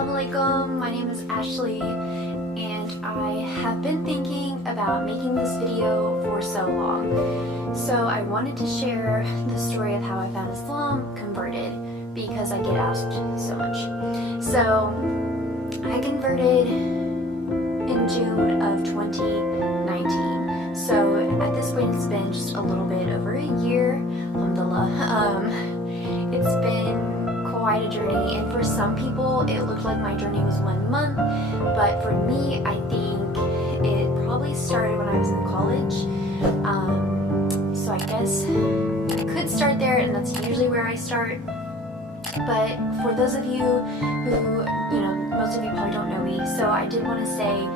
Assalamualaikum, my name is Ashley and I have been thinking about making this video for so long. So I wanted to share the story of how I found Islam, converted, because I get asked so much. So I converted in June of 2019. So at this point it's been just a little bit over a year, alhamdulillah. It's been quite a journey, and for some people it looked like my journey was 1 month, but for me I think it probably started when I was in college. So I guess I could start there, and that's usually where I start. But for those of you who, most of you probably don't know me, so I did want to say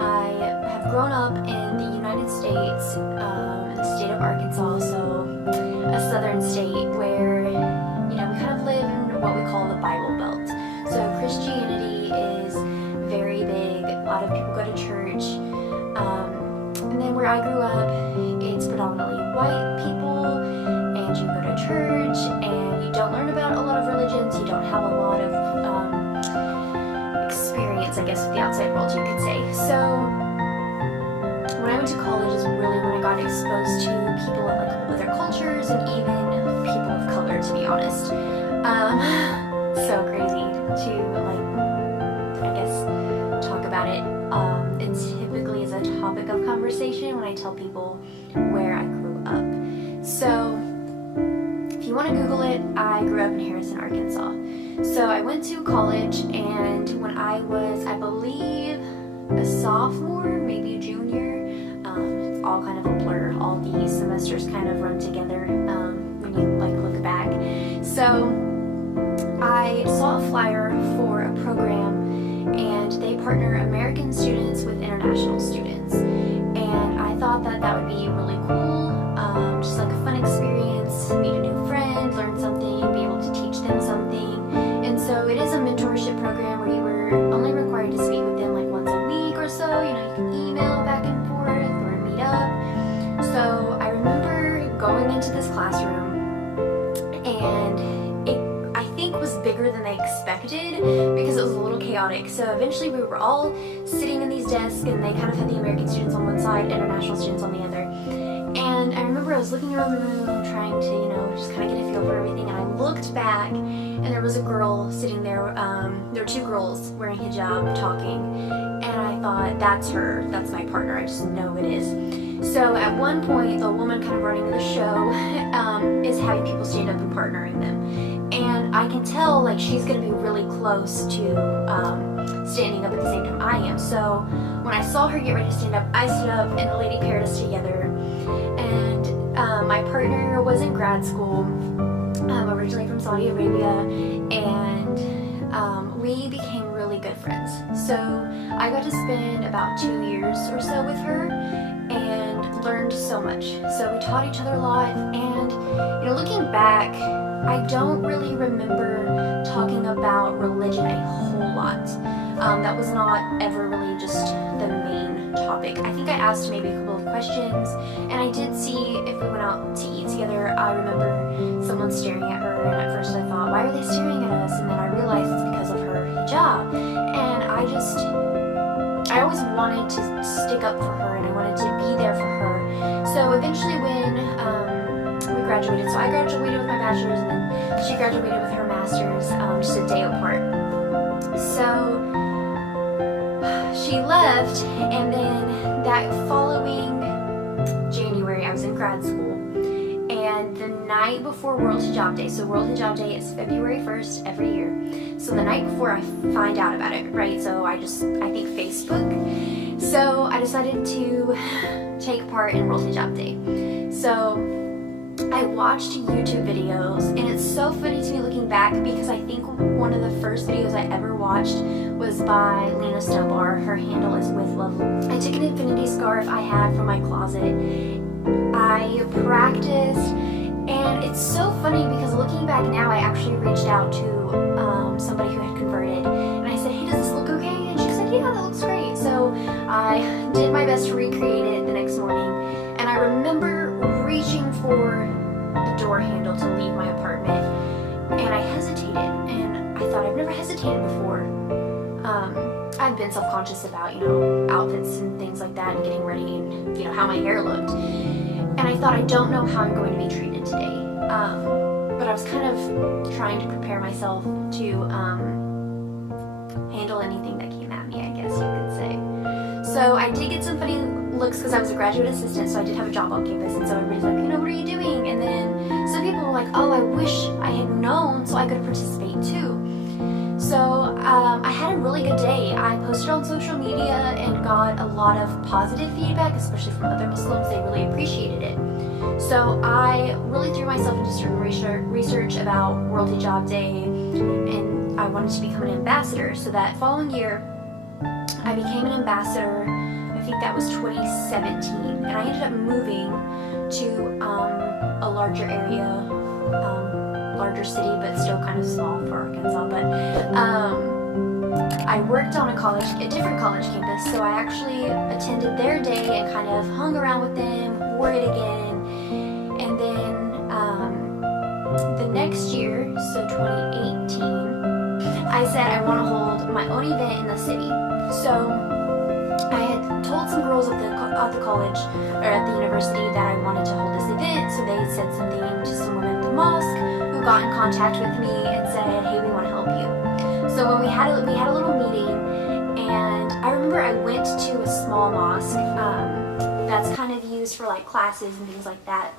I have grown up in the United States, in the state of Arkansas, so a southern state where, we kind of live in what we call the Bible Belt. So Christianity is very big, a lot of people go to church, and then where I grew up, it's predominantly white people, and you go to church, and you don't learn about a lot of religions, you don't have a lot of experience, I guess, with the outside world, you could say. So when I went to college is really when I got exposed to people of other cultures, and even people of color, to be honest. So crazy to I guess talk about it. It typically is a topic of conversation when I tell people where I grew up. So if you want to Google it, I grew up in Harrison, Arkansas. So I went to college, and when I was, I believe, a sophomore, maybe a junior, it's all kind of a blur. All the semesters kind of run together when you look back. So I saw a flyer for a program, and they partner American students with international students, and I thought that that would be really cool, just like a fun experience, meet a new friend, learn something, be able to teach them something. And so it is a mentorship program where you were only required to speak with them once a week or so. You can email back and forth or meet up. So I remember going into this classroom, and I think was bigger than they expected because it was a little chaotic. So eventually we were all sitting in these desks, and they kind of had the American students on one side, international students on the other. And I remember I was looking around the room trying to, just kind of get a feel for everything, and I looked back, and there was a girl sitting there. There were two girls wearing hijab talking, and I thought, that's her, that's my partner, I just know it is. So at one point, the woman kind of running the show is having people stand up and partnering them. And I can tell she's going to be really close to standing up at the same time I am. So when I saw her get ready to stand up, I stood up, and the lady paired us together. And my partner was in grad school, originally from Saudi Arabia, and we became really good friends. So I got to spend about 2 years or so with her, and learned so much. So we taught each other a lot, and looking back, I don't really remember talking about religion a whole lot. That was not ever really just the main topic. I think I asked maybe a couple of questions, and I did see if we went out to eat together. I remember someone staring at her, and at first I thought, why are they staring at us? And then I realized it's because of her hijab. And I always wanted to stick up for her, and I wanted to be there for her. So eventually when we graduated, so I graduated with my bachelor's, and then she graduated with her master's, just a day apart. So she left, and then that following January I was in grad school, and the night before World Hijab Day, so World Hijab Day is February 1st every year, so the night before I find out about it, right, so I think Facebook, so I decided to take part in World Hijab Day. So I watched YouTube videos, and it's so funny to me looking back, because I think one of the first videos I ever watched was by Lena Snowbar. Her handle is with love. I took an infinity scarf I had from my closet. I practiced, and it's so funny because looking back now, I actually reached out to somebody who had converted, and I said, hey, does this look okay? And she said, yeah, that looks great. So I did my best to recreate it the next morning, and I remember reaching for the door handle to leave my apartment, and I hesitated, and I thought I never hesitated before. I've been self-conscious about, outfits and things like that and getting ready and, how my hair looked. And I thought, I don't know how I'm going to be treated today. But I was kind of trying to prepare myself to handle anything that came at me, I guess you could say. So I did get some funny looks because I was a graduate assistant, so I did have a job on campus, and so everybody's like, what are you doing? And then some people were like, oh, I wish I had known so I could participate too. So I had a really good day. I posted on social media and got a lot of positive feedback, especially from other Muslims. They really appreciated it. So I really threw myself into certain research about World Hijab Day, and I wanted to become an ambassador. So that following year, I became an ambassador. I think that was 2017, and I ended up moving to a larger area, larger city, but still kind of small for Arkansas. But I worked on a different college campus, so I actually attended their day and kind of hung around with them, wore it again. And then the next year, so 2018, I said I want to hold my own event in the city. So I had told some girls at the college, or at the university, that I wanted to hold this event. So they said something to some women at the mosque who got in contact with me and said, hey, we want to help you. So when we had a little meeting, and I remember I went to a small mosque that's kind of used for like classes and things like that.